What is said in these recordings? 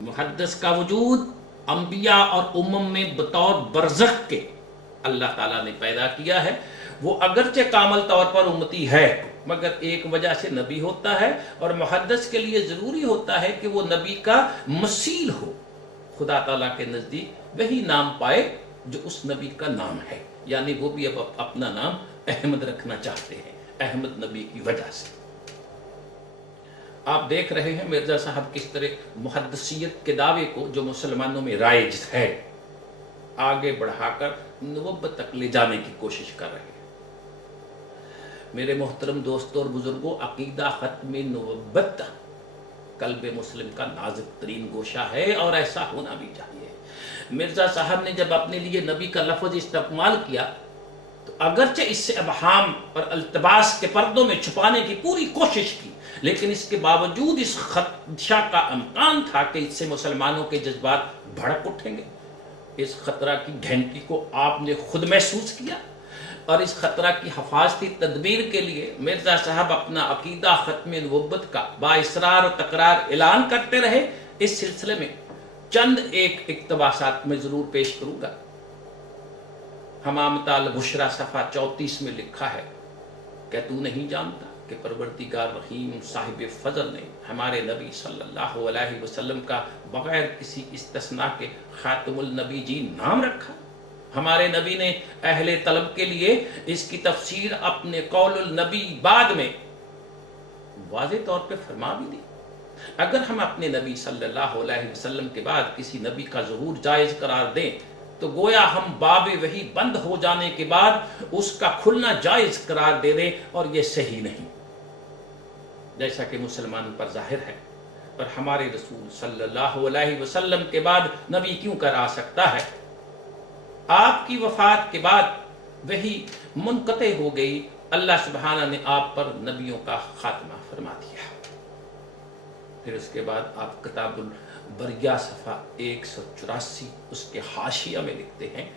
محدث کا وجود انبیاء اور امم میں بطور برزخ کے اللہ تعالیٰ نے پیدا کیا ہے. وہ اگرچہ کامل طور پر امتی ہے مگر ایک وجہ سے نبی ہوتا ہے، اور محدث کے لیے ضروری ہوتا ہے کہ وہ نبی کا مثیل ہو، خدا تعالیٰ کے نزدیک وہی نام پائے جو اس نبی کا نام ہے. یعنی وہ بھی اب اپنا نام احمد رکھنا چاہتے ہیں، احمد نبی کی وجہ سے. آپ دیکھ رہے ہیں مرزا صاحب کس طرح محدثیت کے دعوے کو جو مسلمانوں میں رائج ہے آگے بڑھا کر نبوت تک لے جانے کی کوشش کر رہے ہیں. میرے محترم دوستوں اور بزرگوں، عقیدہ ختم نبوت قلب مسلم کا نازک ترین گوشہ ہے اور ایسا ہونا بھی چاہیے. مرزا صاحب نے جب اپنے لیے نبی کا لفظ استعمال کیا تو اگرچہ اس سے ابہام اور التباس کے پردوں میں چھپانے کی پوری کوشش کی، لیکن اس کے باوجود اس خدشہ کا امکان تھا کہ اس سے مسلمانوں کے جذبات بھڑک اٹھیں گے. اس خطرہ کی گھنٹی کو آپ نے خود محسوس کیا، اور اس خطرہ کی حفاظتی تدبیر کے لیے مرزا صاحب اپنا عقیدہ ختم نبوت کا بااصرار و تکرار اعلان کرتے رہے. اس سلسلے میں چند ایک اقتباسات میں ضرور پیش کروں گا. حمامۃ البشریٰ صفحہ 34 میں لکھا ہے کہ تو نہیں جانتا کہ پروردگار رحیم صاحب فضل نے ہمارے نبی صلی اللہ علیہ وسلم کا بغیر کسی استثناء کے خاتم النبیین نام رکھا. ہمارے نبی نے اہل طلب کے لیے اس کی تفسیر اپنے قول النبی بعد میں واضح طور پہ فرما بھی دی. اگر ہم اپنے نبی صلی اللہ علیہ وسلم کے بعد کسی نبی کا ظہور جائز قرار دیں تو گویا ہم باب وحی بند ہو جانے کے بعد اس کا کھلنا جائز قرار دے دیں، اور یہ صحیح نہیں، جیسا کہ مسلمان پر ظاہر ہے. پر ہمارے رسول صلی اللہ علیہ وسلم کے بعد نبی کیوں کرا سکتا ہے؟ آپ کی وفات کے بعد وحی منقطع ہو گئی، اللہ سبحانہ نے آپ پر نبیوں کا خاتمہ فرما دیا. پھر اس کے بعد آپ کتاب البریہ صفحہ 184 اس کے حاشیہ میں لکھتے ہیں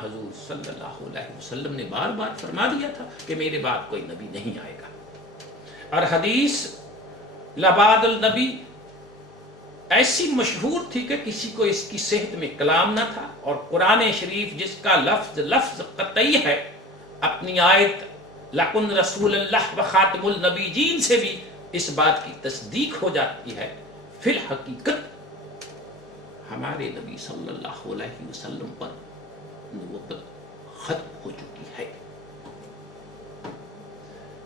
حضور صلی اللہ علیہ وسلم نے بار بار فرما دیا تھا کہ میرے بعد کوئی نبی نہیں آئے گا. اور حدیث لبعد النبی ایسی مشہور تھی کہ کسی کو اس کی صحت میں کلام نہ تھا، اور قرآن شریف جس کا لفظ قطعی ہے اپنی آیت لکن رسول اللہ و خاتم النبیین سے بھی اس بات کی تصدیق ہو جاتی ہے. فی الحقیقت ہمارے نبی صلی اللہ علیہ وسلم پر نبوت ختم ہو چکی ہے.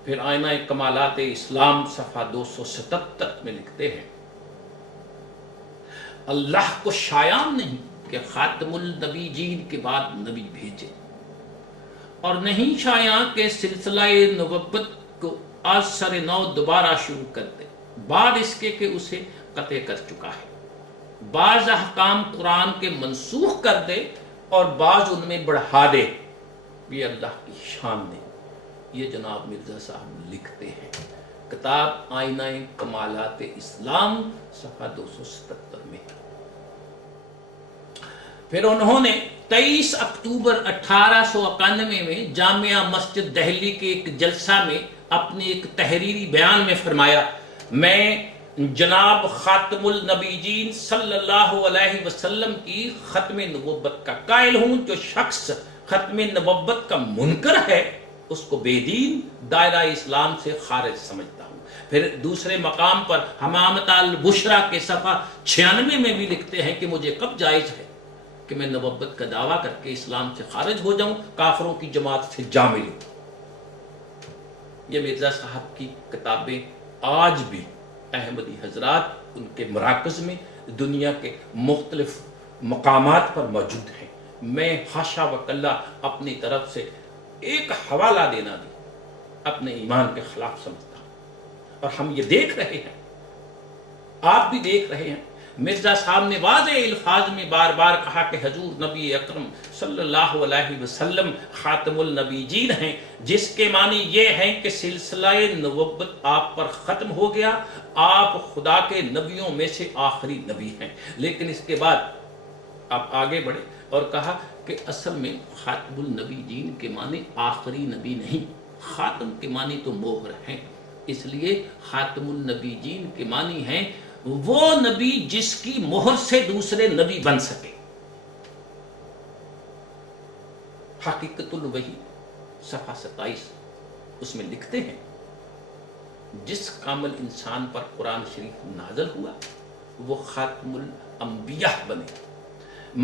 پھر آئینہ کمالات اسلام صفحہ 277 میں لکھتے ہیں اللہ کو شایع نہیں کہ خاتم النبیین کے بعد نبی بھیجے، اور نہیں شایع کہ سلسلہ نبوت کو آج سر نو دوبارہ شروع کر دے بعد اس کے کہ اسے قطع کر چکا ہے. بعض احکام قرآن کے منسوخ کر دے اور بعض ان میں بڑھا دے، یہ اللہ کی شان نے. یہ جناب مرزا صاحب لکھتے ہیں کتاب آئینہ کمالات اسلام صفحہ 277 میں. پھر انہوں نے 23 اکتوبر 1891 میں جامعہ مسجد دہلی کے ایک جلسہ میں اپنے ایک تحریری بیان میں فرمایا میں جناب خاتم النبیین صلی اللہ علیہ وسلم کی ختم نبوت کا قائل ہوں. جو شخص ختم نبوت کا منکر ہے اس کو بے دین دائرہ اسلام سے خارج سمجھتا ہوں. پھر دوسرے مقام پر حمامۃ البشریٰ کے صفحہ 96 میں بھی لکھتے ہیں کہ مجھے کب جائز ہے کہ میں نبوت کا دعویٰ کر کے اسلام سے خارج ہو جاؤں، کافروں کی جماعت سے جا ملوں. یہ مرزا صاحب کی کتابیں آج بھی احمدی حضرات ان کے مراکز میں دنیا کے مختلف مقامات پر موجود ہیں. میں حاشا وکلا اپنی طرف سے ایک حوالہ دینا بھی اپنے ایمان کے خلاف سمجھتا ہوں. اور ہم یہ دیکھ رہے ہیں، آپ بھی دیکھ رہے ہیں، مرزا صاحب نے واضح الفاظ میں بار بار کہا کہ حضور نبی اکرم صلی اللہ علیہ وسلم خاتم النبیین ہیں، جس کے معنی یہ ہیں کہ سلسلہ نبوت آپ پر ختم ہو گیا، آپ خدا کے نبیوں میں سے آخری نبی ہیں. لیکن اس کے بعد آپ آگے بڑھے اور کہا کہ اصل میں خاتم النبیین کے معنی آخری نبی نہیں، خاتم کے معنی تو مہر ہیں، اس لیے خاتم النبیین کے معنی ہیں وہ نبی جس کی مہر سے دوسرے نبی بن سکے. حقیقت الوحی صفحہ 27 اس میں لکھتے ہیں جس کامل انسان پر قرآن شریف نازل ہوا وہ خاتم الانبیاء بنے،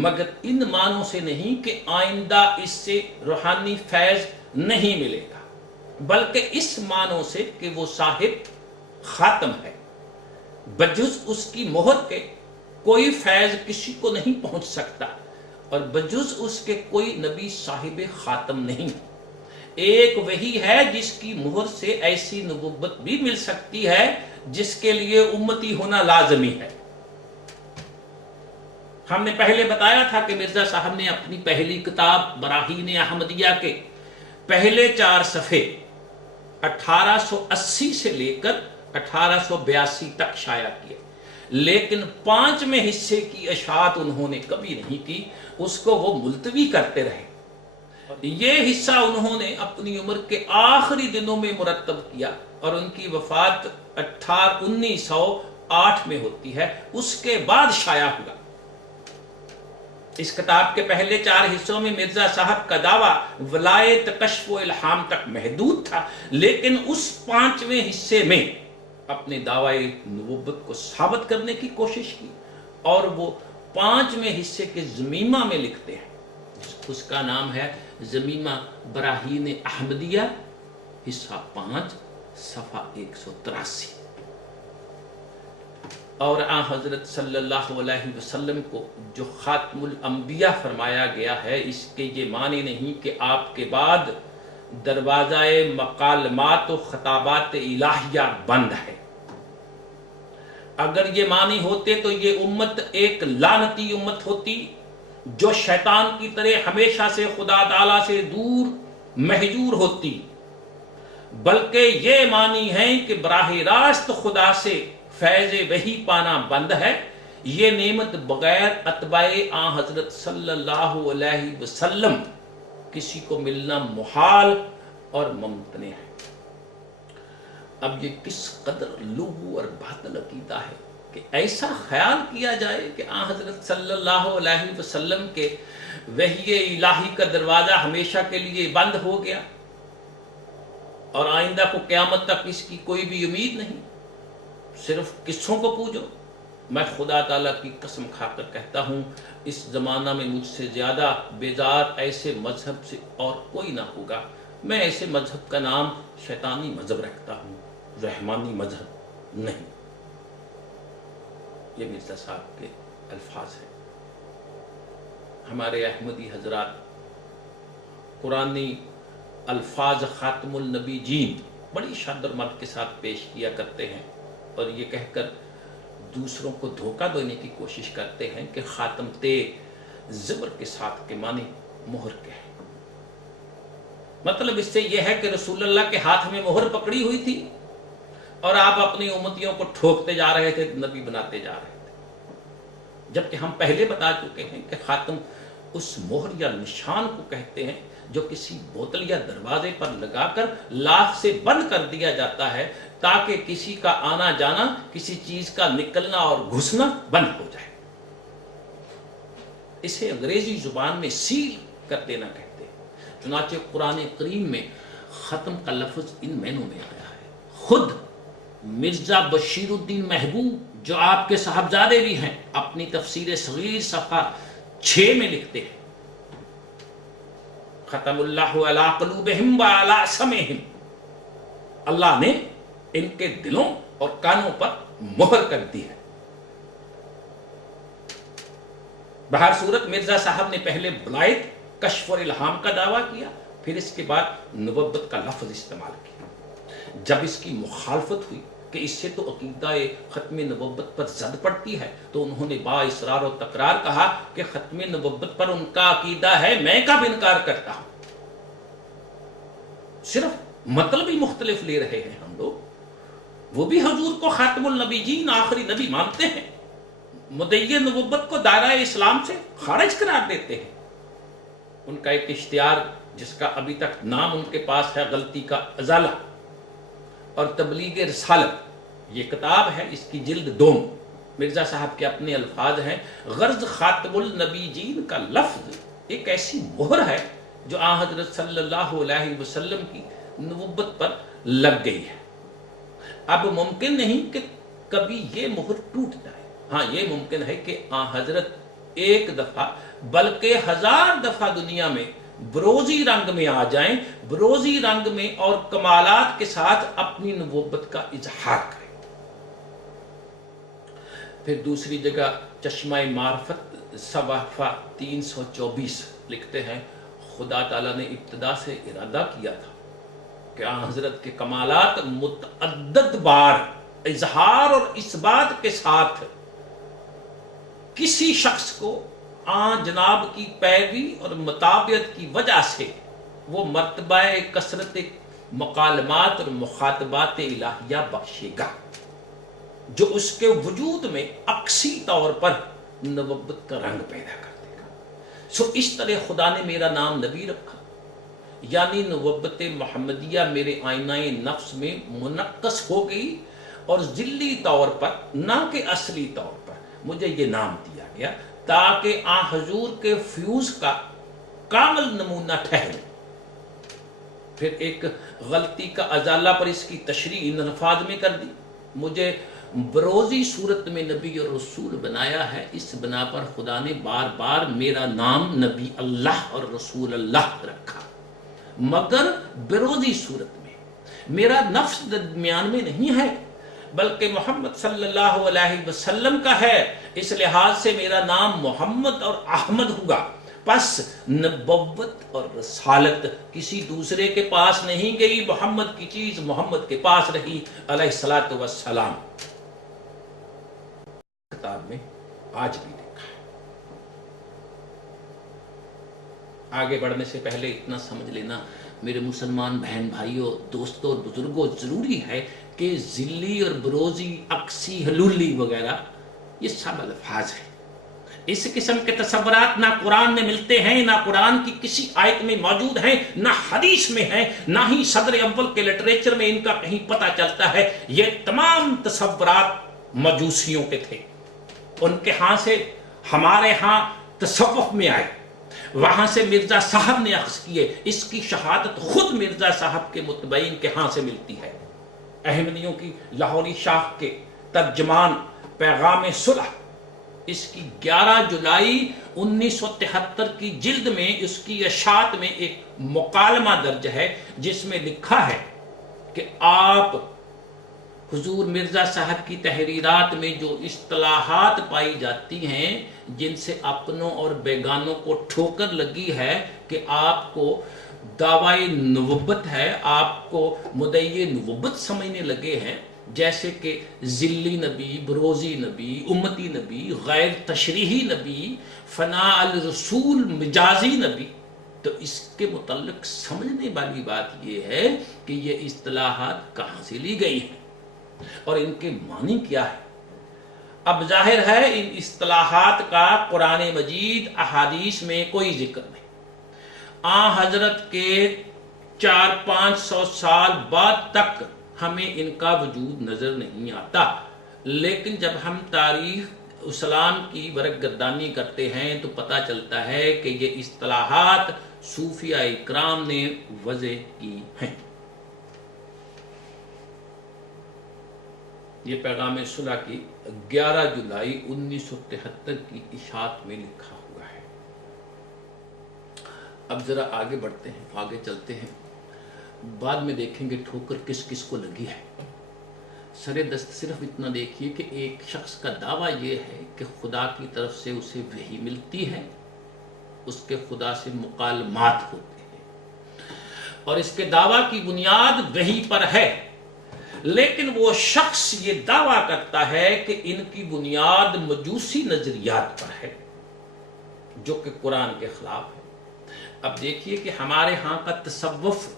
مگر ان معنوں سے نہیں کہ آئندہ اس سے روحانی فیض نہیں ملے گا، بلکہ اس معنوں سے کہ وہ صاحب خاتم ہے، بجز اس کی مہر کے کوئی فیض کسی کو نہیں پہنچ سکتا، اور بجز اس کے کوئی نبی صاحب خاتم نہیں. ایک وہی ہے جس کی مہر سے ایسی نبوت بھی مل سکتی ہے جس کے لیے امتی ہونا لازمی ہے. ہم نے پہلے بتایا تھا کہ مرزا صاحب نے اپنی پہلی کتاب براہین احمدیہ کے پہلے 4 صفحے 1880 سے لے کر 1882 تک شائع کیے، لیکن 5ویں حصے کی اشاعت انہوں نے کبھی نہیں کی، اس کو وہ ملتوی کرتے رہے. یہ حصہ انہوں نے اپنی عمر کے آخری دنوں میں مرتب کیا اور ان کی وفات 1908 میں ہوتی ہے، اس کے بعد شائع ہوا. اس کتاب کے پہلے 4 حصوں میں مرزا صاحب کا دعویٰ ولایت کشف و الہام تک محدود تھا، لیکن اس 5ویں حصے میں اپنے دعوی نبوت کو ثابت کرنے کی کوشش کی، اور وہ 5ویں حصے کے ضمیمہ میں لکھتے ہیں. اس کا نام ہے ضمیمہ براہین احمدیہ، حصہ 5 صفحہ 183. اور آن حضرت صلی اللہ علیہ وسلم کو جو خاتم الانبیاء فرمایا گیا ہے، اس کے یہ معنی نہیں کہ آپ کے بعد دروازہ مکالمات و خطابات الہیہ بند ہے. اگر یہ معنی ہوتے تو یہ امت ایک لعنتی امت ہوتی جو شیطان کی طرح ہمیشہ سے خدا تعالیٰ سے دور محجور ہوتی، بلکہ یہ معنی ہے کہ براہ راست خدا سے فیض وحی پانا بند ہے. یہ نعمت بغیر اتباع آن حضرت صلی اللہ علیہ وسلم کسی کو ملنا محال اور ممتنع ہے. اب یہ کس قدر لغو اور باطل عقیدہ ہے کہ ایسا خیال کیا جائے کہ آن حضرت صلی اللہ علیہ وسلم کے وحی الہی کا دروازہ ہمیشہ کے لیے بند ہو گیا اور آئندہ کو قیامت تک اس کی کوئی بھی امید نہیں. صرف قصوں کو پوجو. میں خدا تعالیٰ کی قسم کھا کر کہتا ہوں اس زمانہ میں مجھ سے زیادہ بیزار ایسے مذہب سے اور کوئی نہ ہوگا. میں ایسے مذہب کا نام شیطانی مذہب رکھتا ہوں، رحمانی مذہب نہیں. یہ مرزا صاحب کے الفاظ ہیں. ہمارے احمدی حضرات قرآنی الفاظ خاتم النبی جین بڑی شد اور مد کے ساتھ پیش کیا کرتے ہیں اور یہ کہہ کر دوسروں کو دھوکہ دینے کی کوشش کرتے ہیں کہ خاتم تے زبر کے ساتھ کے معنی مہر کے ہیں. مطلب اس سے یہ ہے کہ رسول اللہ کے ہاتھ میں مہر پکڑی ہوئی تھی اور آپ اپنی امتیوں کو ٹھوکتے جا رہے تھے، نبی بناتے جا رہے تھے. جبکہ ہم پہلے بتا چکے ہیں کہ خاتم اس مہر یا نشان کو کہتے ہیں جو کسی بوتل یا دروازے پر لگا کر لاکھ سے بند کر دیا جاتا ہے تاکہ کسی کا آنا جانا، کسی چیز کا نکلنا اور گھسنا بند ہو جائے. اسے انگریزی زبان میں سیل کر دینا کہتے ہیں. چنانچہ قرآن کریم میں ختم کا لفظ ان معنوں میں آیا ہے. خود مرزا بشیر الدین محبوب جو آپ کے صاحبزادے بھی ہیں اپنی تفسیر صغیر صفحہ 6 میں لکھتے ہیں ختم اللہ علی قلوبہم وعلی سمعہم، اللہ نے ان کے دلوں اور کانوں پر مہر کر دی ہے. بہر صورت مرزا صاحب نے پہلے ولایت کشف اور الہام کا دعویٰ کیا، پھر اس کے بعد نبوت کا لفظ استعمال کیا. جب اس کی مخالفت ہوئی کہ اس سے تو عقیدہ ختم نبوت پر زد پڑتی ہے تو انہوں نے با اصرار و تکرار کہا کہ ختم نبوت پر ان کا عقیدہ ہے، میں کب انکار کرتا ہوں. صرف مطلب ہی مختلف لے رہے ہیں ہم لوگ. وہ بھی حضور کو خاتم النبی جین آخری نبی مانتے ہیں، مدعی نبوت کو دائرہ اسلام سے خارج قرار دیتے ہیں. ان کا ایک اشتہار جس کا ابھی تک نام ان کے پاس ہے غلطی کا ازالہ اور تبلیغ رسالت، یہ کتاب ہے، اس کی جلد 2 مرزا صاحب کے اپنے الفاظ ہیں، غرض خاتم النبیین کا لفظ ایک ایسی مہر ہے جو آن حضرت صلی اللہ علیہ وسلم کی نبوت پر لگ گئی ہے۔ اب ممکن نہیں کہ کبھی یہ مہر ٹوٹ جائے۔ ہاں یہ ممکن ہے کہ آن حضرت ایک دفعہ بلکہ 1000 دفعہ دنیا میں بروزی رنگ میں آ جائیں، بروزی رنگ میں اور کمالات کے ساتھ اپنی نبوت کا اظہار کریں۔ پھر دوسری جگہ چشمہ معرفت صفحہ 324 لکھتے ہیں، خدا تعالیٰ نے ابتدا سے ارادہ کیا تھا کہ آن حضرت کے کمالات متعدد بار اظہار اور اثبات کے ساتھ کسی شخص کو آن جناب کی پیروی اور مطابعت کی وجہ سے وہ مرتبہ کثرت مکالمات اور مخاطبات الہیہ بخشے گا جو اس کے وجود میں عکسی طور پر نبوت کا رنگ پیدا کر دے گا۔ سو اس طرح خدا نے میرا نام نبی رکھا، یعنی نبوت محمدیہ میرے آئینہ نفس میں منعکس ہو گئی، اور ذلی طور پر نہ کہ اصلی طور پر مجھے یہ نام دیا گیا تاکہ آن حضور کے فیوز کا کامل نمونہ ٹھہرے۔ پھر ایک غلطی کا ازالہ پر اس کی تشریح ان الفاظ میں کر دی، مجھے بروزی صورت میں نبی اور رسول بنایا ہے، اس بنا پر خدا نے بار بار میرا نام نبی اللہ اور رسول اللہ رکھا، مگر بروزی صورت میں میرا نفس درمیان میں نہیں ہے بلکہ محمد صلی اللہ علیہ وسلم کا ہے، اس لحاظ سے میرا نام محمد اور احمد ہوگا۔ پس نبوت اور رسالت کسی دوسرے کے پاس نہیں گئی، محمد کی چیز محمد کے پاس رہی علیہ الصلوۃ والسلام۔ کتاب میں آج بھی دیکھا ہے۔ آگے بڑھنے سے پہلے اتنا سمجھ لینا میرے مسلمان بہن بھائیوں، دوستوں اور بزرگوں، ضروری ہے کہ ذلی اور بروزی، عکسی، حلولی وغیرہ یہ سب الفاظ ہیں۔ اس قسم کے تصورات نہ قرآن میں ملتے ہیں، نہ قرآن کی کسی آیت میں موجود ہیں، نہ حدیث میں ہیں، نہ ہی صدر اول کے لٹریچر میں ان کا کہیں پتہ چلتا ہے۔ یہ تمام تصورات مجوسیوں کے تھے، ان کے ہاں سے ہمارے ہاں تصوف میں آئے، وہاں سے مرزا صاحب نے اخذ کیے۔ اس کی شہادت خود مرزا صاحب کے متبعین کے ہاں سے ملتی ہے۔ احمدیوں کی لاہوری شاخ کے ترجمان پیغام صلح، اس کی 11 جولائی 1973 کی جلد میں اس کی اشاعت میں ایک مکالمہ درج ہے جس میں لکھا ہے کہ آپ حضور مرزا صاحب کی تحریرات میں جو اصطلاحات پائی جاتی ہیں جن سے اپنوں اور بیگانوں کو ٹھوکر لگی ہے کہ آپ کو دعوی نبوت ہے، آپ کو مدعی نبوت سمجھنے لگے ہیں، جیسے کہ ذلی نبی، بروزی نبی، امتی نبی، غیر تشریحی نبی، فناء الرسول، مجازی نبی، تو اس کے متعلق سمجھنے والی بات یہ ہے کہ یہ اصطلاحات کہاں سے لی گئی ہیں اور ان کے معنی کیا ہے۔ اب ظاہر ہے ان اصطلاحات کا قرآن مجید، احادیث میں کوئی ذکر نہیں۔ آن حضرت کے 400-500 سال بعد تک ہمیں ان کا وجود نظر نہیں آتا، لیکن جب ہم تاریخ اسلام کی ورق گردانی کرتے ہیں تو پتہ چلتا ہے کہ یہ اصطلاحات صوفیاء اکرام نے وضع کی ہیں۔ یہ پیغام صلح کی 11 جولائی 1973 کی اشاعت میں لکھا ہوا ہے۔ اب ذرا آگے بڑھتے ہیں، آگے چلتے ہیں، بعد میں دیکھیں گے ٹھوکر کس کس کو لگی ہے۔ سر دست صرف اتنا دیکھیے کہ ایک شخص کا دعویٰ یہ ہے کہ خدا کی طرف سے اسے وحی ملتی ہے، اس کے خدا سے مکالمات ہوتے ہیں، اور اس کے دعویٰ کی بنیاد وحی پر ہے، لیکن وہ شخص یہ دعویٰ کرتا ہے کہ ان کی بنیاد مجوسی نظریات پر ہے جو کہ قرآن کے خلاف ہے۔ اب دیکھیے کہ ہمارے ہاں کا تصوف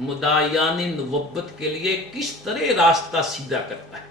مدعیان نبوت کے لیے کس طرح راستہ سیدھا کرتا ہے۔